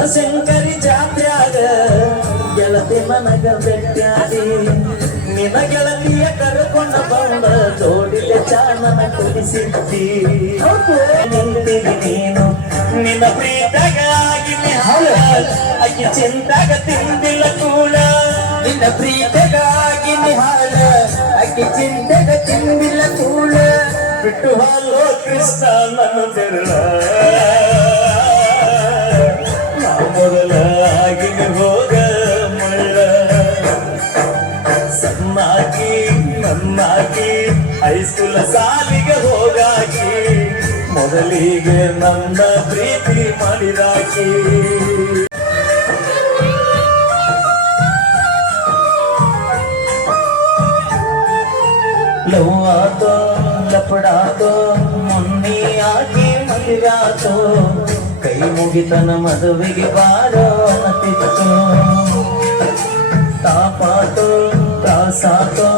ಬನಶಂಕರಿ ಜಾತ್ಯಾಗ ಗೆಳತಿ ಮನಗ ಬೆಟ್ಟಾಡಿ ನಿನ ಗೆಳತಿಯ ಕರುಕೊಂಡ ಬಂದ ಜೋಡಿಗೆ ಚಾನನ ಕುಡಿಸಿದ್ದಿ. ನಿಂತಿದಿ ನೀನು ನಿನ್ನ ಪ್ರೀತಗಾಗಿ ಹಾಳ ಅಕ್ಕಿ ಚಿಂತಾಗ ತಿಂದಿಲ್ಲ ಕೂಡ. ನಿನ್ನ ಪ್ರೀತಗಾಗಿ ನಿಹಾಲ ಅಕ್ಕಿ ಚಿಂತೆಗ ತಿಂದಿಲ್ಲ ಕೂಡ. ಬಿಟ್ಟು ಹಾಲೋ ಕೃಷ್ಣ ನನ್ನ ತೆರಳ ಹೈಸ್ಕೂಲ ಸಾಲಿಗೆ ಹೋಗಾಕಿ, ಮೊದಲಿಗೆ ನನ್ನ ಪ್ರೀತಿ ಮಾಡಿದಾಕಿ. ಲವ್ ಆತೋ, ಲಪಡಾತೋ, ಮುನ್ನಿ ಆಗಿ ಮದುವಾತೋ ಕೈ ಮುಗಿತನ ಮದುವೆಗೆ ಬಾರೋ ತಾಪಾತೋ ತಾಪಾತೋ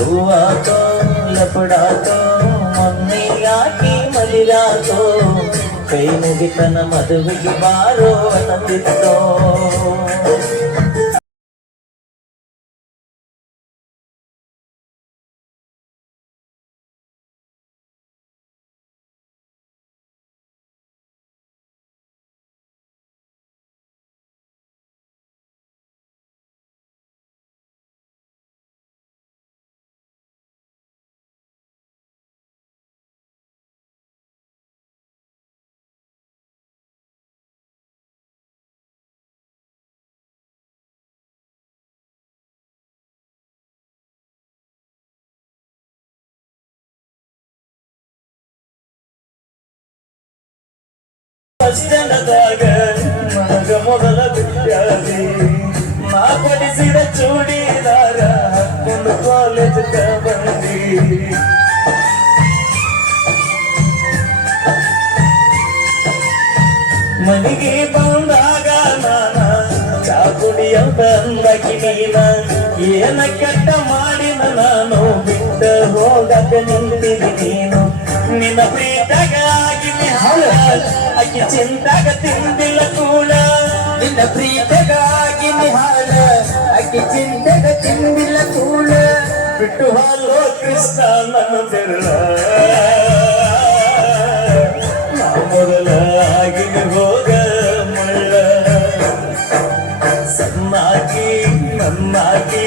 ಲೂವಾತೋ ಲಪಡಾತೋ ಮೊನ್ನೆ ಯಾಕೆ ಮಲಿರಾತೋ ಕೈ ಮುಗಿತನ ಮದುವೆಗೆ ಬಾರೋ ಅನ್ನತಿತ್ತೋ ಬಸ್ಟನದಾಗ ಮಗ ಮೊದಲ ಬಿಟ್ಟಾದಿ ಮಾಪಡಿಸಿದ ಚೂಡಿದಾರ ಒಂದು ಕಾಲೇಜ್ ಬಂದಿ. ಮನೆಗೆ ಬಂದಾಗ ನಾನ ಚಾಪುಡಿಯ ಬಂದ ಅಂದಕಿ ನೀನ? ಏನ ಕೆಟ್ಟ ಮಾಡಿನ ನಾನು? ಬಿಟ್ಟ ಹೋಗಕ ನಿಂತಿದಿ ನೀನು. ನಿನ್ನ ಹಾಳ ಅಕ್ಕಿ ಚಿಂತಾಗ ತಿಂದಿಲ್ಲ ಕೂಡ. ನಿನ್ನ ಪ್ರೀತಗಾಗಿ ನಿಹಾಲ ಅಕ್ಕಿ ಚಿಂತೆಗ ತಿಂದಿಲ್ಲ ಕೂಡ. ಬಿಟ್ಟು ಹಾಲೋ ಕೃಷ್ಣ ನನ್ನ ತೆರಳ ನಾ ಮೊದಲ ಆಗಿನಿ ಹೋಗ ಮಳ್ಳ. ಸಮ್ಮಾಕಿ ನನ್ನಾಗಿ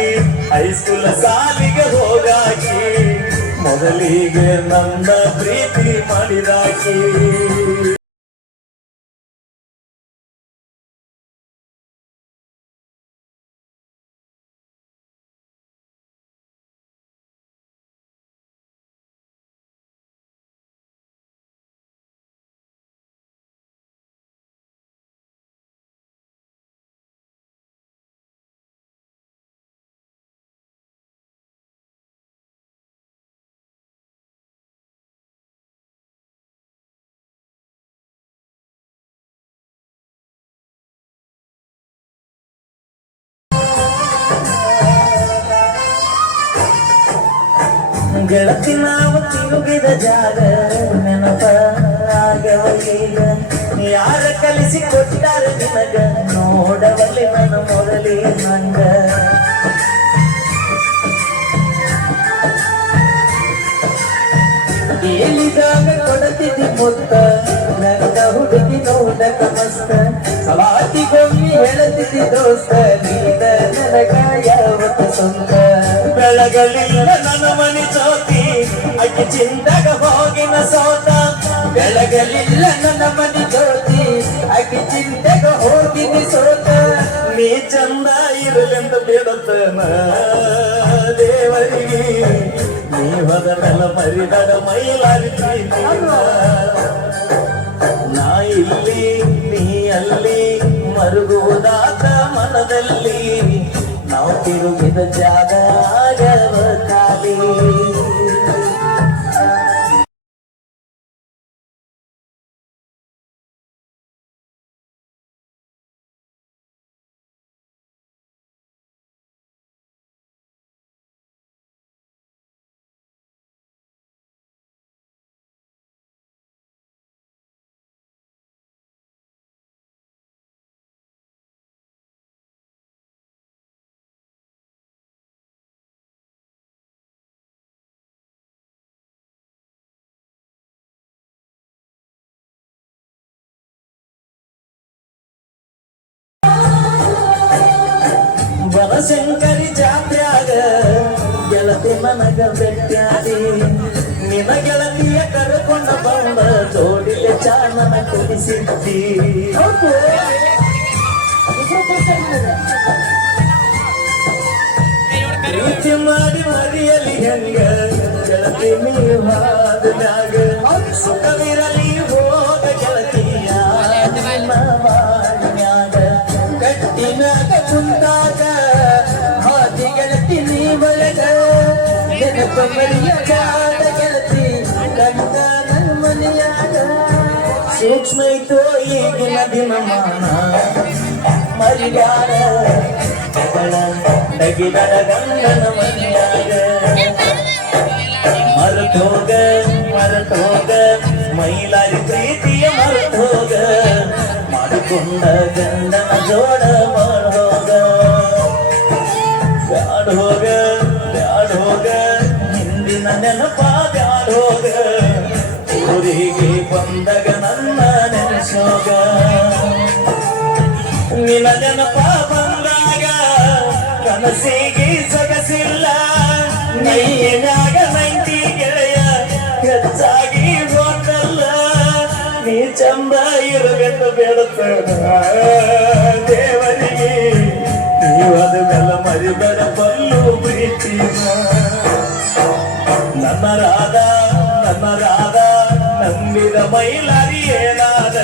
ಹೈಸ್ಕೂಲ ಸಾಲಿಗೆ ಹೋಗಾಕಿ. ಮೊದಲಿಗೆ ನನ್ನ ಪ್ರೀತಿ ಮಾಡಿದಾಕಿ. ಗೆಳತಿ ನಾವು ತಿರುಗಿದ ಜಾಗ ನೆನಪ ಆಗವಲ್ಲೀಗ ಯಾರ ಕಲಿಸಿ ಕೊಟ್ಟಾರ ನಿನಗ, ನೋಡವಲ್ಲಿ ನನ್ನ ಮೊದಲೇ ನಂಗ ಕೇಳಿದಾಗ ಕೊಡತಿದ್ದಿ ಮುತ್ತ, ನನ್ನ ಹುಡುಗಿ ನೋಡಕ ಮಸ್ತ. ಸವಾತಿಗೊಮ್ಮಿ ಹೇಳತಿದ್ದಿ ದೋಸ್ತ ನೀನ ನನಗ ಬೆಳಗಲಿಲ್ಲ ನನ್ನ ಮನೆ ಜ್ಯೋತಿ ಅಕ್ಕಿ ಚಿಂದಾಗ ಹೋಗಿನ ಸೋತ. ಬೆಳಗಲಿಲ್ಲ ನನ್ನ ಮನೆ ಜ್ಯೋತಿ ಅಕ್ಕಿ ಚಿಂತೆಗ ಹೋಗಿನಿ ಸೋತ. ನೀ ಚಂದ ಇರಲೆಂದು ಬೇಡತನ ದೇವರಿಗೆ. ನೀ ಹೊದನೆಲ್ಲ ಮರಿದಡ ಮೈಲಾರಿ ನಾ ಇಲ್ಲಿ, ನೀ ಅಲ್ಲಿ ಮರುಗುವುದಾದ ಮನದಲ್ಲಿ ನಾವು ತಿರುಗಿದ ಜಾಗ. Thank you. ಬನಶಂಕರಿ ಜಾತ್ರ್ಯಾಗ ಗೆಳತಿ ಮನಗ ಬೆಟ್ಟಾದಿ ನಿನ ಗೆಳತಿಯ ಕರ್ಕೊಂಡ ಬಂದ ಜೋಡಿಗೆ ಚಾನನ ಕುಡಿಸಿದ್ದಿ. ಪ್ರೀತಿ ಮಾಡಿ ಮರಿಯಲಿ ಹೆಂಗ ಗೆಳತಿ ನೀವಾದ್ಮ್ಯಾಗ ಸುಖವಿರಲಿ ಸೂಕ್ಷ್ಮ ಇತ್ತು ಈಗಿನ ದಿನಮಾನ ಮರಿಗಾರ ನಗಿದರ ಗಂಡನ ಮನೆಯಾಗ ಮರೆತೋಗ ಮರೆತೋಗ ಮೈಲಾರಿ ಪ್ರೀತಿಯ ಮರತೋಗ ಮಾಡಿಕೊಂಡ ಗಂಡನ ಜೋಡ ಮಾಡೋಗ ಬ್ಯಾಡೋಗ ಬಂದಾಗ ನನ್ನ ನೆನೆಸೋಗ. ನಿನ್ನ ನೆನಪ ಬಂದಾಗ ಕನಸಿಗೆ ಸೊಗಸಿಲ್ಲ. ನೈನಾಗ ನೈಂತಿ ಗೆಳೆಯ ಹೆಚ್ಚಾಗಿ ಹೋಗಲ್ಲ ನೀ ಚಂದ ಇರಬೇಕು ಬೇಡುತ್ತ ದೇವರಿಗೆ. ನೀವು ಅದನ್ನೆಲ್ಲ ಮರಿಬೇಡ ಬಲ್ಲು ಪ್ರೀತಿನ. ನನ್ನ ರಾಧ உலகமையில் அறியலாத